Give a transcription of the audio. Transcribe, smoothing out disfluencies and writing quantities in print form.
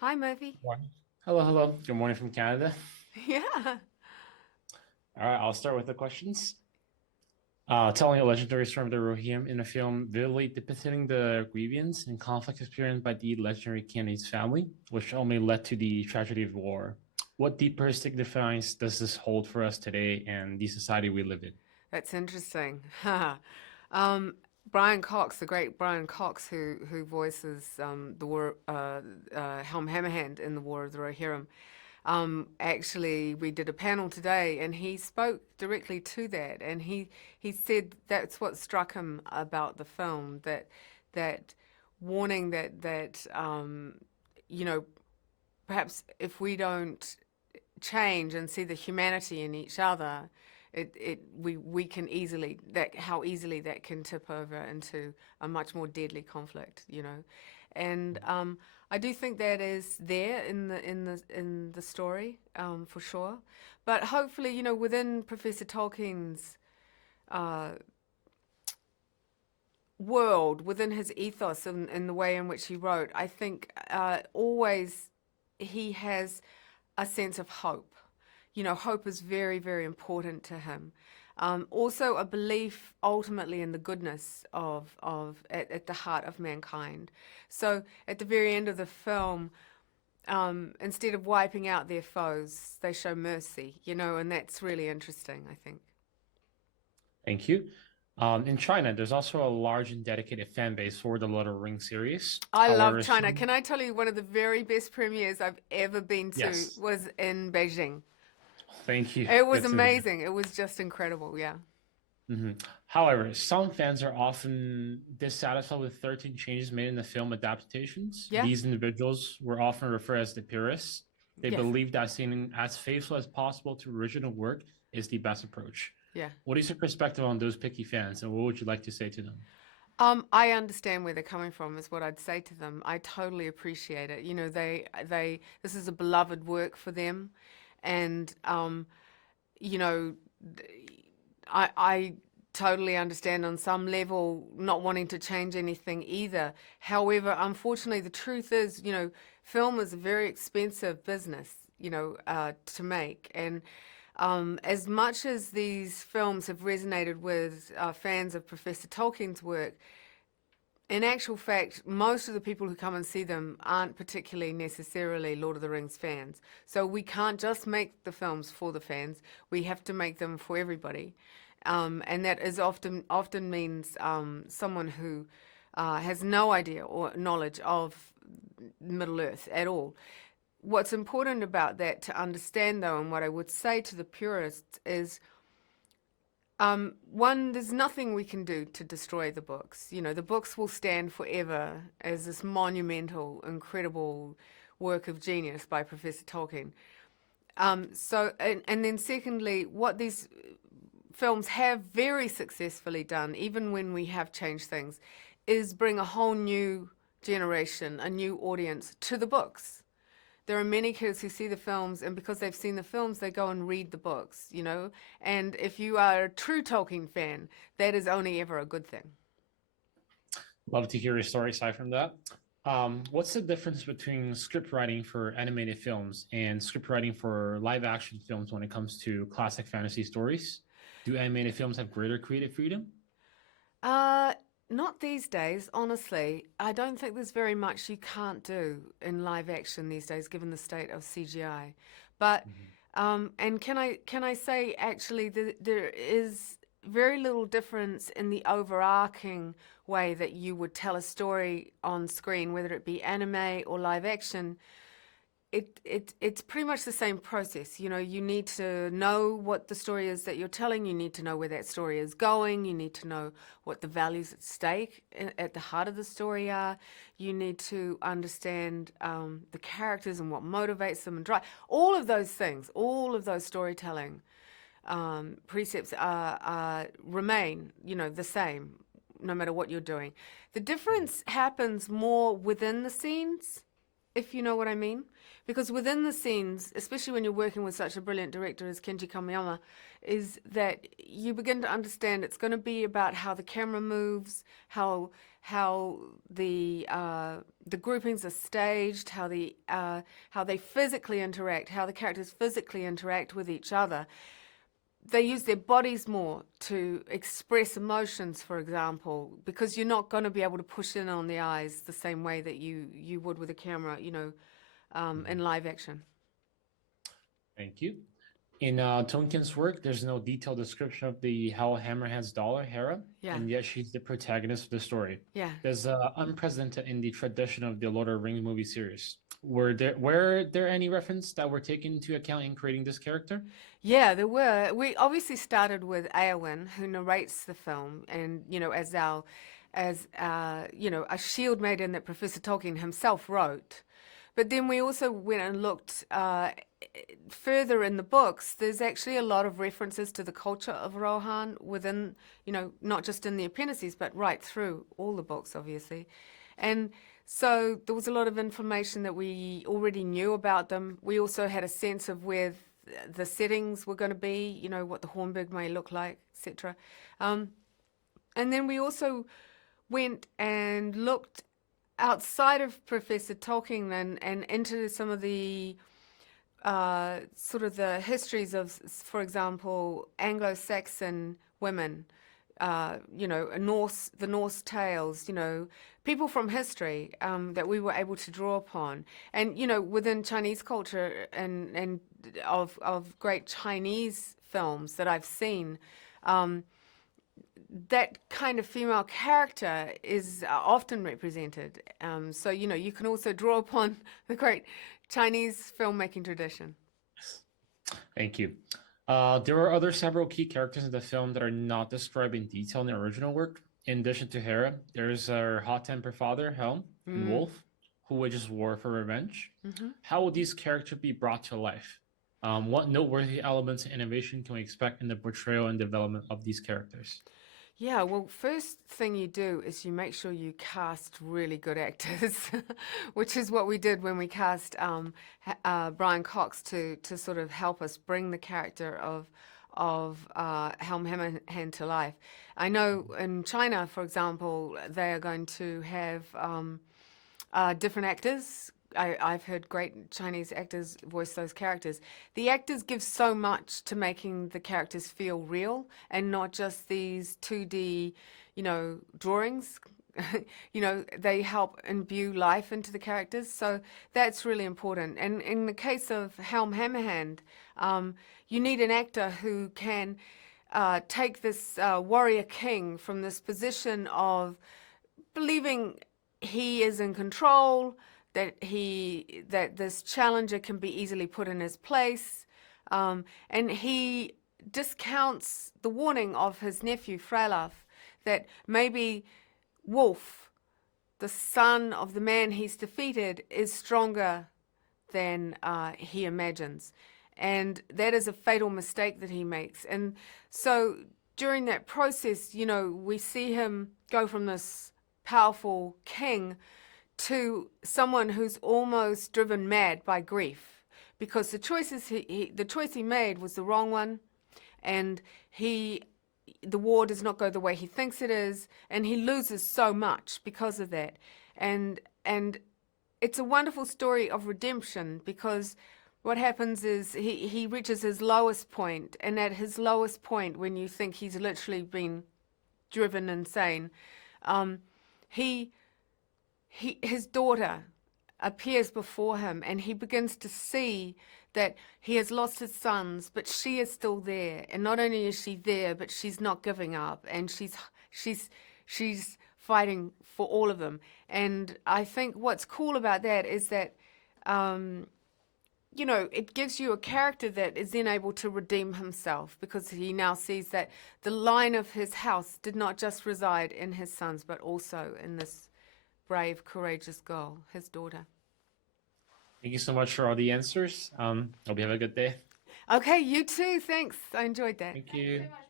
Hi, Murphy. Morning. Hello, hello. Good morning from Canada. Yeah, All right, I'll start with the questions. Telling a legendary story of the Rohirrim in a film vividly depicting the grievance and conflict experienced by the legendary Kenny's family, which ultimately led to the tragedy of war. What deeper significance does this hold for us today and the society we live in? that's interesting. um, Brian Cox, the great Brian Cox, who voices the war Helm Hammerhand in the War of the Rohirrim. Actually, we did a panel today, and he spoke directly to that, and he said that's what struck him about the film, that warning that you know perhaps if we don't change and see the humanity in each other, we can easily that how easily that can tip over into a much more deadly conflict. And I do think that is there in the story, for sure. But hopefully, within Professor Tolkien's world, within his ethos and in the way in which he wrote, I think always he has a sense of hope. Hope is very, very important to him. Also, a belief ultimately in the goodness of at the heart of mankind. So, at the very end of the film, instead of wiping out their foes, they show mercy. And that's really interesting, I think. Thank you. In China, there's also a large and dedicated fan base for the Lord of the Rings series. I love However, China. some Can I tell you one of the very best premieres I've ever been to yes, was in Beijing. thank you. It was Good to hear. amazing. It was just incredible. Yeah. Mhm. However, some fans are often dissatisfied with 13 changes made in the film adaptations. Yeah. These individuals were often referred as the purists. They Yes. believe that staying as faithful as possible to original work is the best approach. Yeah. What is your perspective on those picky fans, and what would you like to say to them? I understand where they're coming from, is what I'd say to them. I totally appreciate it. This is a beloved work for them, and you know, I totally understand on some level not wanting to change anything either. However, unfortunately, the truth is, film is a very expensive business, to make. And as much as these films have resonated with fans of Professor Tolkien's work, in actual fact, most of the people who come and see them aren't particularly necessarily Lord of the Rings fans. So we can't just make the films for the fans. We have to make them for everybody, and that is often means someone who has no idea or knowledge of Middle Earth at all. What's important about that to understand, though, and what I would say to the purists is one, there's nothing we can do to destroy the books. The books will stand forever as this monumental, incredible work of genius by Professor Tolkien. And then secondly, what these films have very successfully done, even when we have changed things, is bring a whole new generation, a new audience to the books. There are many kids who see the films, and because they've seen the films, they go and read the books. And if you are a true Tolkien fan, that is only ever a good thing. Love to hear your story aside from that. What's the difference between script writing for animated films and script writing for live action films when it comes to classic fantasy stories? Do animated films have greater creative freedom? Uh, Not these days, honestly. I don't think there's very much you can't do in live action these days, given the state of CGI. But Mhm. and can I say actually that there is very little difference in the overarching way that you would tell a story on screen, whether it be anime or live action. It's pretty much the same process. You need to know what the story is that you're telling. You need to know where that story is going. You need to know what the values at stake at the heart of the story are. You need to understand the characters and what motivates them and drive. All of those things, all of those storytelling precepts remain, the same, no matter what you're doing. The difference happens more within the scenes, if you know what I mean. because within the scenes, especially when you're working with such a brilliant director as Kenji Kamiyama, is that you begin to understand it's going to be about how the camera moves, how the groupings are staged, how they physically interact, how the characters physically interact with each other. They use their bodies more to express emotions, for example, because you're not going to be able to push in on the eyes the same way that you would with a camera, in live action. Thank you. In Tonkin's work, there's no detailed description of the Hell Hammerhand's daughter, Hera, Yeah. and yet she's the protagonist of the story. Yeah. There's unprecedented in the tradition of the Lord of the Rings movie series. Were there any reference that were taken into account in creating this character? Yeah, there were. We obviously started with Eowyn, who narrates the film, and a shield maiden that Professor Tolkien himself wrote. But then we also went and looked further in the books. There's actually a lot of references to the culture of Rohan within, not just in the appendices, but right through all the books, obviously. And so there was a lot of information that we already knew about them. We also had a sense of where the settings were going to be, what the Hornburg may look like, etc. And then we also went and looked outside of Professor Tolkien and into some of the sort of the histories of, for example, Anglo-Saxon women, the Norse tales, people from history that we were able to draw upon. And, within Chinese culture and of great Chinese films that I've seen, that kind of female character is often represented. So, you can also draw upon the great Chinese filmmaking tradition. Thank you. There are several key characters in the film that are not described in detail in the original work. In addition to Hera, there's her hot-tempered father, Helm, and Wolf, who wages war for revenge. Mm-hmm. How will these characters be brought to life? What noteworthy elements and innovation can we expect in the portrayal and development of these characters? Yeah, well, first thing you do is you make sure you cast really good actors, which is what we did when we cast Brian Cox to sort of help us bring the character of Helm Hammerhand to life. I know in China, for example, they are going to have different actors. I've heard great Chinese actors voice those characters. The actors give so much to making the characters feel real and not just these 2D, drawings. They help imbue life into the characters. So that's really important. And in the case of Helm Hammerhand, you need an actor who can take this warrior king from this position of believing he is in control, that this challenger can be easily put in his place, and he discounts the warning of his nephew Freylaf that maybe Wolf, the son of the man he's defeated, is stronger than he imagines, and that is a fatal mistake that he makes. And so during that process, we see him go from this powerful king to someone who's almost driven mad by grief, because the choice he made was the wrong one, and the war does not go the way he thinks it is, and he loses so much because of that. And it's a wonderful story of redemption, because what happens is he reaches his lowest point, and at his lowest point, when you think he's literally been driven insane, his daughter appears before him, and he begins to see that he has lost his sons, but she is still there. And not only is she there, but she's not giving up, and she's fighting for all of them. And I think what's cool about that is that it gives you a character that is then able to redeem himself, because he now sees that the line of his house did not just reside in his sons, but also in this brave, courageous girl, his daughter. Thank you so much for all the answers. Hope you have a good day. Okay, you too. Thanks. I enjoyed that. Thank you.